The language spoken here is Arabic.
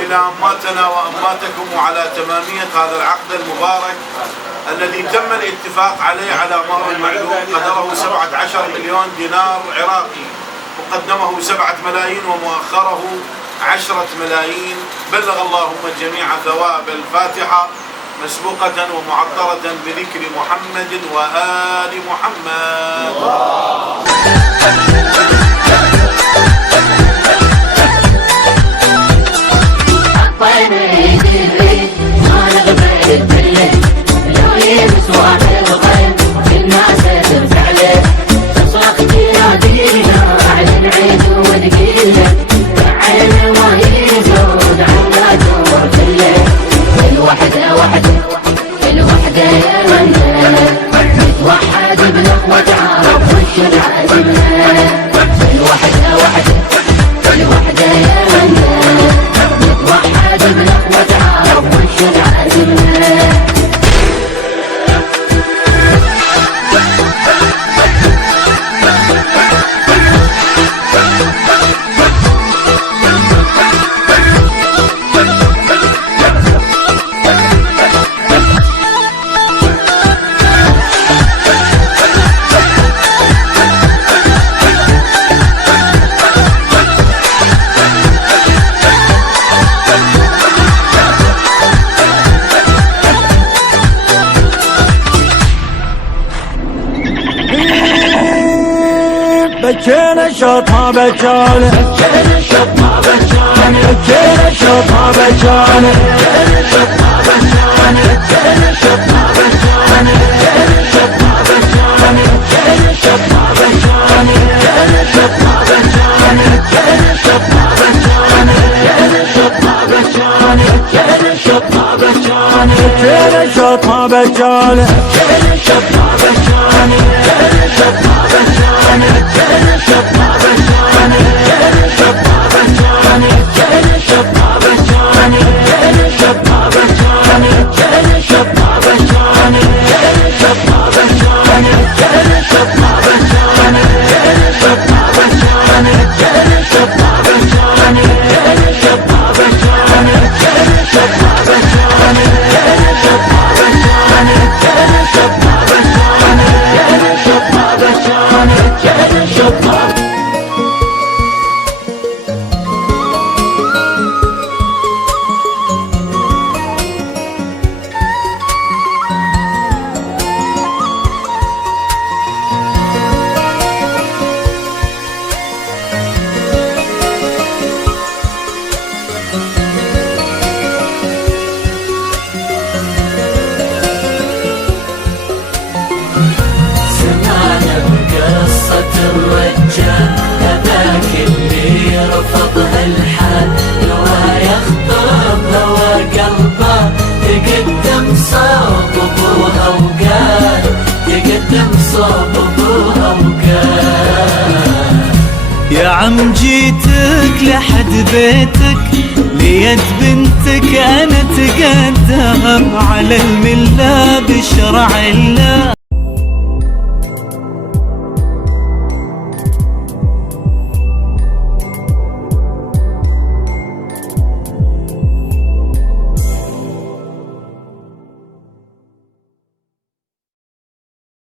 وإلى أماتنا وأماتكم، وعلى تمامية هذا العقد المبارك الذي تم الاتفاق عليه على مهر معلوم قدره 17 مليون دينار عراقي، مقدمه 7 ملايين ومؤخره 10 ملايين. بلغ اللهم الجميع ثواب الفاتحة مسبوقة ومعطرة بذكر محمد وآل محمد. بكينا شطها بكانه، بكينا شطها بكانه، بكينا شطها بكانه، بكينا شطها بكانه، بكينا شطها بكانه، بكينا شطها بكانه، بكينا شطها بكانه، بكينا شطها بكانه، بكينا شطها بكانه، بكينا شطها بكانه، بكينا شطها بكانه، بكينا شطها بكانه، بكينا شطها بكانه، بكينا شطها هذاك اللي رفضها الحال لو يخطب هوى قلبه، تقدم صوب ابوها وقال، تقدم صوب ابوها وقال يا عم جيتك لحد بيتك ليد بنتك انا تقدم على المله بشرع الله.